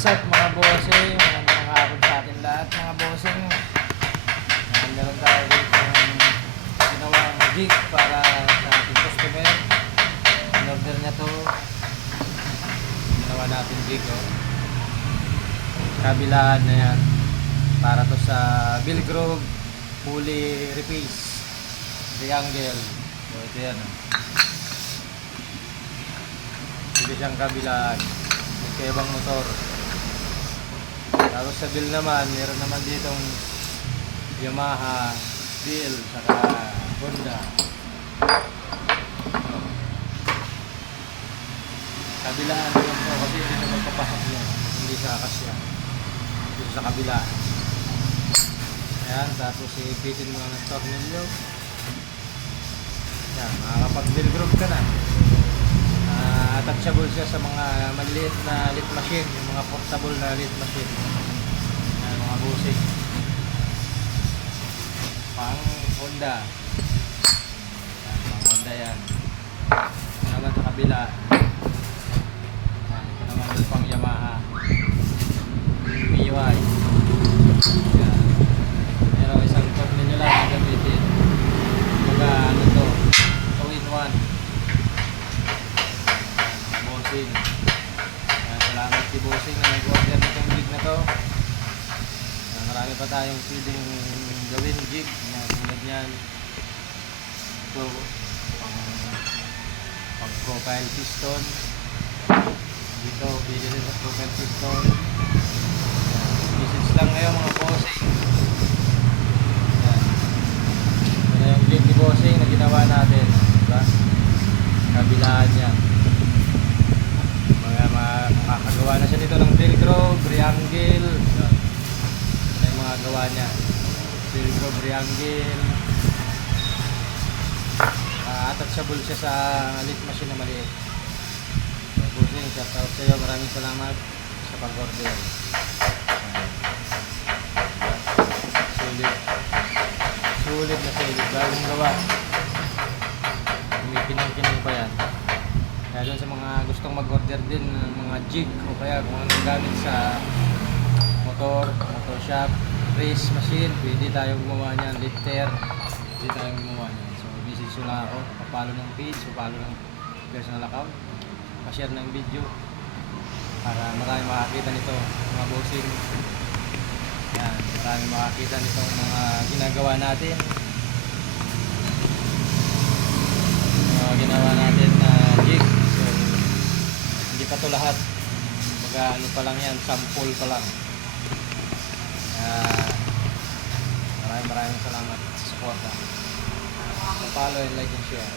What's up mga bossing? Magandang hapon sa atin lahat mga bossing. Meron tayo dito ng ginawang jig para sa ating customer. In-order niya to. Ginawa natin jig, oh. Kabilaan na yan. Para to sa Bill Grove Pulley Repace Triangle. So ito yan, oh. Ito siyang kabilaan. Ibang motor. Tapos sa Bill naman, meron naman ditong Yamaha, Bill, saka Honda. Kabilaan naman po kasi hindi naman papasok yan. Hindi sa kasya. Dito sa kabila. Ayan, tapos ipitin mo lang ng tornilyo. Ayan, makakapag-Bill Grove ka na. Attachable siya sa mga maliliit na lit machine, yung mga portable na lit machine. Ayan, mga busing pang Honda. Ayan, pang Honda yan. Ito naman sa kabila. Ayan, ito naman yung pang Yamaha MIUI. Ayan, pero isang tornilyo lang ang gamitin. Kumbaga ano to, 2-in-1. Salamat si Bossing na nag-order nitong jig na to. Marami pa tayong pwedeng gawin jig na tulad yan. Ito pang profile piston. Dito pwede rin sa profile piston. Message lang ngayon mga Bossing. Yan yung jig ni Bossing na ginawa natin, diba? Kabilaan niya. Makakagawa na siya nito ng Bill Grove, Triangle. Ano yung mga gawa niya? Bill Grove, Triangle. Attachable siya sa lit machine na maliit. So, Bossing, shout out sa iyo. Maraming salamat sa pag-order. Sulit na sulit. Bagong gawa. May pinang-pinang pa yan. Kaya doon sa mga gustong mag-order din ng mga jig o kaya kung anong gamit sa motor, motor shop, race machine, pwede tayong gumawa niyan, lifter, pwede tayong gumawa niyan. So message nyo lang ako, papalo ng page, papalo ng personal account, pa-share ng video para marami makakita nito mga bossing. Yan, marami makakita nitong mga ginagawa natin, mga ginawa natin na jig. Hindi pa ito lahat. Baga ano pa lang yan, sample pa lang. Maraming salamat sa support. Follow and like and share.